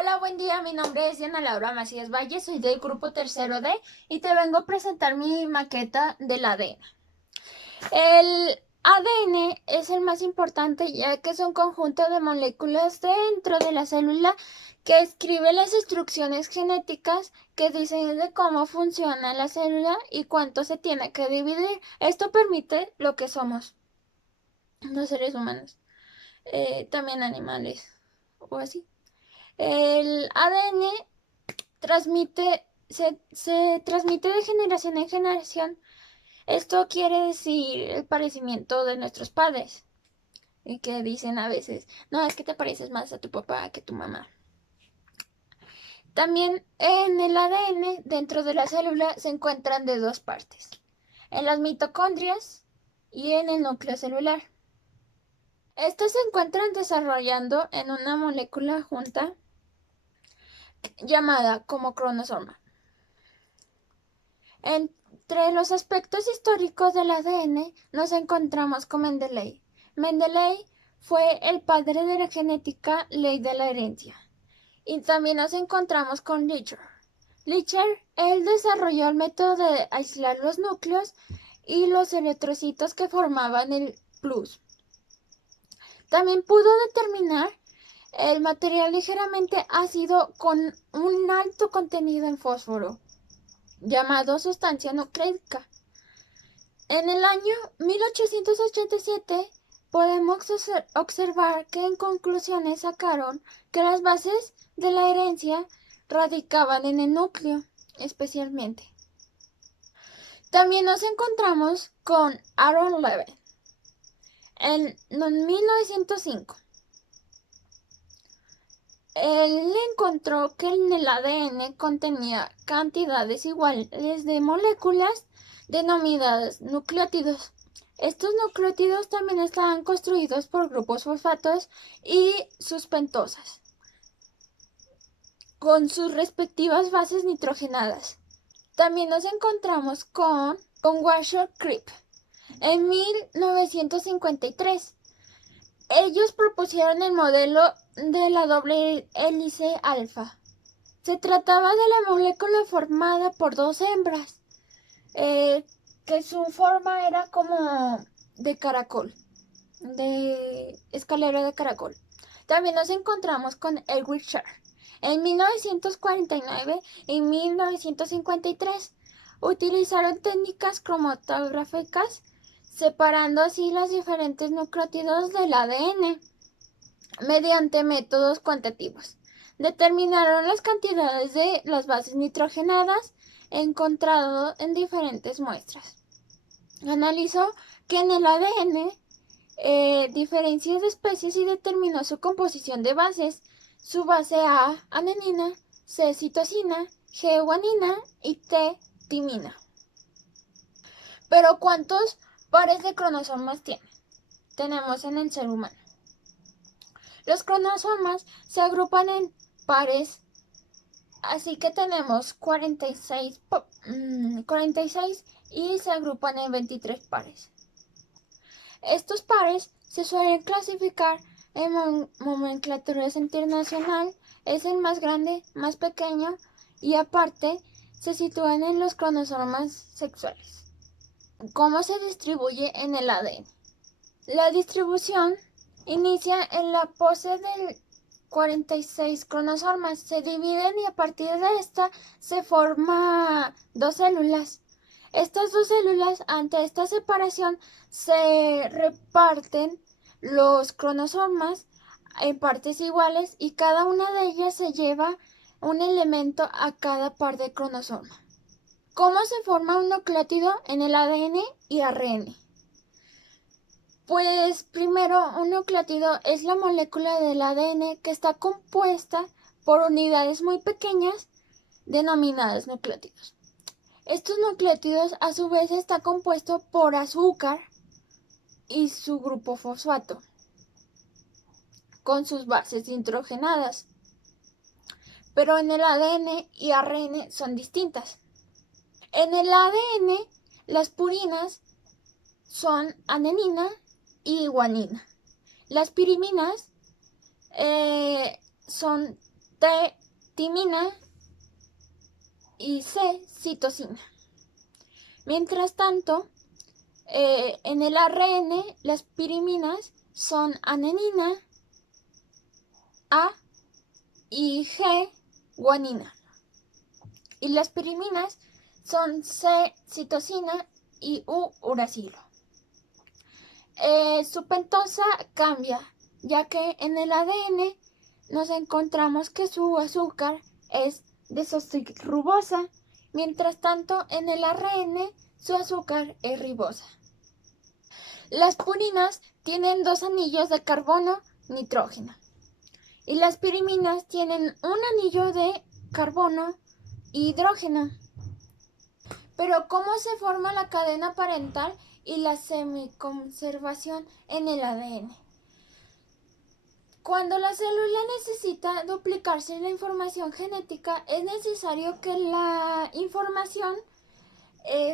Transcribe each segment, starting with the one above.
Hola, buen día. Mi nombre es Diana Laura Macías Valle, soy del grupo tercero D y te vengo a presentar mi maqueta del ADN. El ADN es el más importante ya que es un conjunto de moléculas dentro de la célula que escribe las instrucciones genéticas que dicen de cómo funciona la célula y cuánto se tiene que dividir. Esto permite lo que somos los seres humanos, también animales o así. El ADN se transmite de generación en generación. Esto quiere decir el parecimiento de nuestros padres. Y que dicen a veces, no, es que te pareces más a tu papá que a tu mamá. También en el ADN, dentro de la célula, se encuentran de dos partes. En las mitocondrias y en el núcleo celular. Estas se encuentran desarrollando en una molécula junta llamada como cromosoma. Entre los aspectos históricos del ADN nos encontramos con Mendeley. Mendeley fue el padre de la genética, ley de la herencia. Y también nos encontramos con Licher. Licher, él desarrolló el método de aislar los núcleos y los eritrocitos que formaban el plus. También pudo determinar el material ligeramente ácido con un alto contenido en fósforo, llamado sustancia nucleica. En el año 1887 podemos observar que en conclusiones sacaron que las bases de la herencia radicaban en el núcleo, especialmente. También nos encontramos con Aaron Levin en 1905. Él encontró que en el ADN contenía cantidades iguales de moléculas denominadas nucleótidos. Estos nucleótidos también estaban construidos por grupos fosfatos y suspentosas, con sus respectivas bases nitrogenadas. También nos encontramos con Washoe-Crick en 1953. Ellos propusieron el modelo de la doble hélice alfa. Se trataba de la molécula formada por dos hembras, que su forma era como de caracol, de escalera de caracol. También nos encontramos con Edwin Sharp en 1949 y 1953. Utilizaron técnicas cromatográficas separando así los diferentes nucleótidos del ADN mediante métodos cuantitativos. Determinaron las cantidades de las bases nitrogenadas encontrado en diferentes muestras. Analizó que en el ADN diferencias de especies y determinó su composición de bases. Su base A, adenina, C, citosina, G, guanina y T, timina. Pero ¿cuántos pares de cromosomas tenemos en el ser humano? Los cromosomas se agrupan en pares, así que tenemos 46 y se agrupan en 23 pares. Estos pares se suelen clasificar en nomenclaturas internacional, es el más grande, más pequeño y aparte se sitúan en los cromosomas sexuales. ¿Cómo se distribuye en el ADN? La distribución inicia en la pose del 46 cromosomas, se dividen y a partir de esta se forman dos células. Estas dos células, ante esta separación, se reparten los cromosomas en partes iguales y cada una de ellas se lleva un elemento a cada par de cromosomas. ¿Cómo se forma un nucleótido en el ADN y ARN? Pues primero, un nucleótido es la molécula del ADN que está compuesta por unidades muy pequeñas denominadas nucleótidos. Estos nucleótidos a su vez está compuesto por azúcar y su grupo fosfato con sus bases nitrogenadas. Pero en el ADN y ARN son distintas. En el ADN las purinas son adenina y guanina. Las piriminas son T, timina y C, citosina. Mientras tanto, en el ARN, las piriminas son adenina, A y G, guanina. Y las piriminas son C, citosina y U, uracilo. Su pentosa cambia, ya que en el ADN nos encontramos que su azúcar es desoxirribosa, mientras tanto en el ARN su azúcar es ribosa. Las purinas tienen 2 anillos de carbono, nitrógeno, y las piriminas tienen un anillo de carbono, hidrógeno. Pero ¿cómo se forma la cadena parental y la semiconservación en el ADN? Cuando la célula necesita duplicarse la información genética, es necesario que la información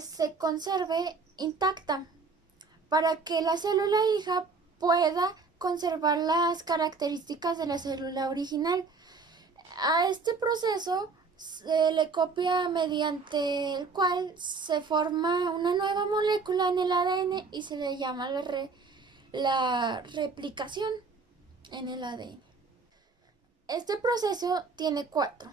se conserve intacta para que la célula hija pueda conservar las características de la célula original. A este proceso se le copia mediante el cual se forma una nueva molécula en el ADN y se le llama la replicación en el ADN. Este proceso tiene 4.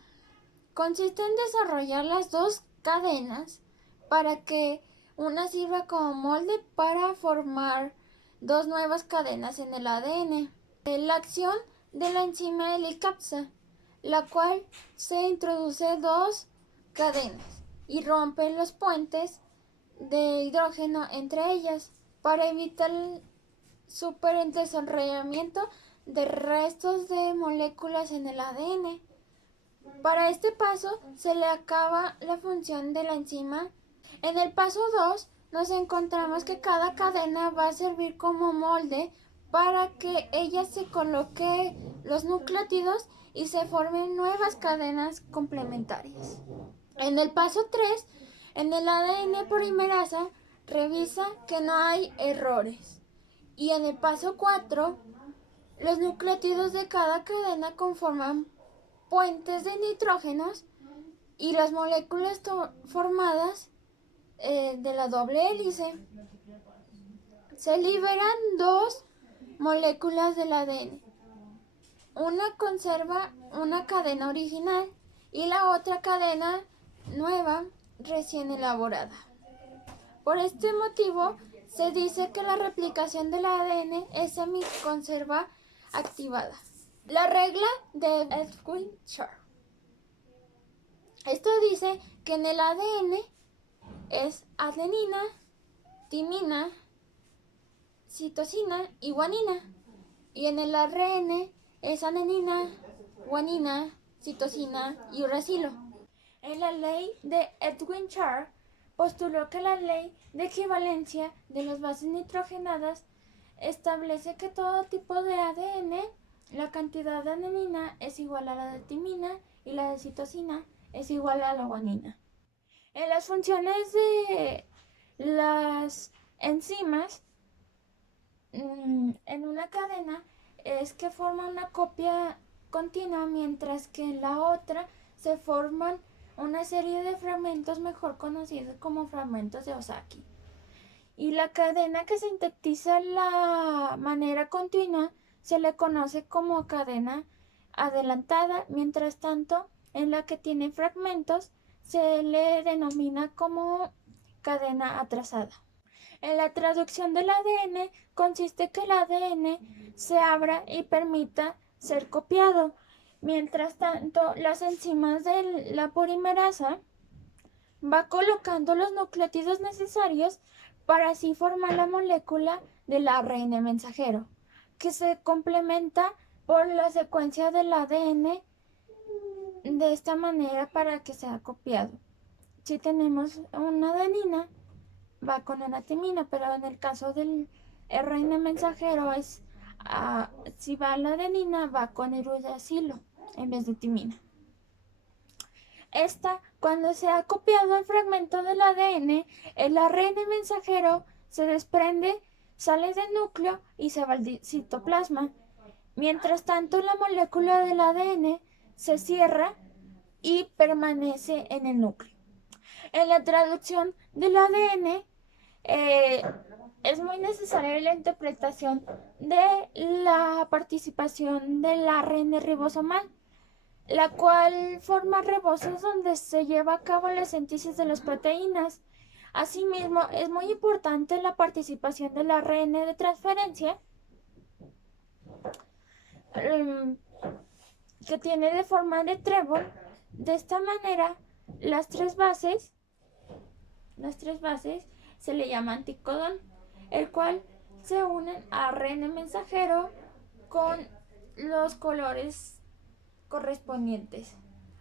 Consiste en desarrollar las 2 cadenas para que una sirva como molde para formar 2 nuevas cadenas en el ADN. La acción de la enzima helicasa, la cual se introduce 2 cadenas y rompe los puentes de hidrógeno entre ellas para evitar el superdesarrollamiento de restos de moléculas en el ADN. Para este paso se le acaba la función de la enzima. En el paso 2 nos encontramos que cada cadena va a servir como molde para que ella se coloque los nucleótidos y se formen nuevas cadenas complementarias. En el paso 3, en el ADN polimerasa revisa que no hay errores. Y en el paso 4, los nucleótidos de cada cadena conforman puentes de nitrógenos y las moléculas formadas de la doble hélice. Se liberan 2 moléculas del ADN. Una conserva una cadena original y la otra cadena nueva recién elaborada. Por este motivo, se dice que la replicación del ADN es semiconserva activada. La regla de Edwin-Shar. Esto dice que en el ADN es adenina, timina, citosina y guanina. Y en el ARN es adenina, guanina, citosina y uracilo. En la ley de Edwin-Shar postuló que la ley de equivalencia de las bases nitrogenadas establece que todo tipo de ADN, la cantidad de adenina es igual a la de timina y la de citosina es igual a la guanina. En las funciones de las enzimas en una cadena es que forma una copia continua, mientras que en la otra se forman una serie de fragmentos mejor conocidos como fragmentos de Ozaki. Y la cadena que sintetiza la manera continua se le conoce como cadena adelantada, mientras tanto en la que tiene fragmentos se le denomina como cadena atrasada. En la traducción del ADN consiste que el ADN se abra y permita ser copiado. Mientras tanto, las enzimas de la polimerasa va colocando los nucleótidos necesarios para así formar la molécula del ARN mensajero, que se complementa por la secuencia del ADN de esta manera para que sea copiado. Si tenemos una adenina, va con una timina, pero en el caso del RN mensajero si va la adenina, va con el uracilo en vez de timina. Cuando se ha copiado el fragmento del ADN, el ARN mensajero se desprende, sale del núcleo y se va al citoplasma. Mientras tanto, la molécula del ADN se cierra y permanece en el núcleo. En la traducción del ADN es muy necesaria la interpretación de la participación del ARN ribosomal, la cual forma rebozos donde se lleva a cabo la síntesis de las proteínas. Asimismo, es muy importante la participación del ARN de transferencia, que tiene de forma de trébol. De esta manera, las tres bases se le llama anticodón, el cual se unen a ARN mensajero con los colores correspondientes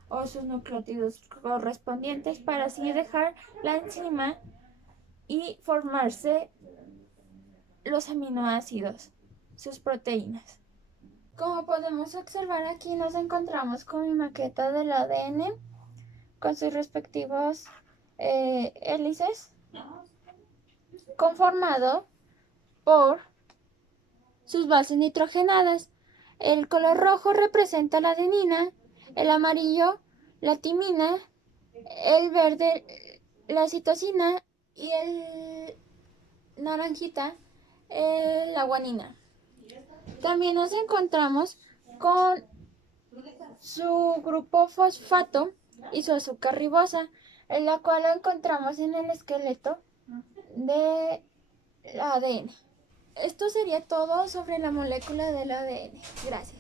o sus nucleótidos correspondientes para así dejar la enzima y formarse los aminoácidos, sus proteínas. Como podemos observar, aquí nos encontramos con mi maqueta del ADN con sus respectivos hélices, conformado por sus bases nitrogenadas. El color rojo representa la adenina, el amarillo la timina, el verde la citosina y el naranjita la guanina. También nos encontramos con su grupo fosfato y su azúcar ribosa, en la cual lo encontramos en el esqueleto del ADN. Esto sería todo sobre la molécula del ADN. Gracias.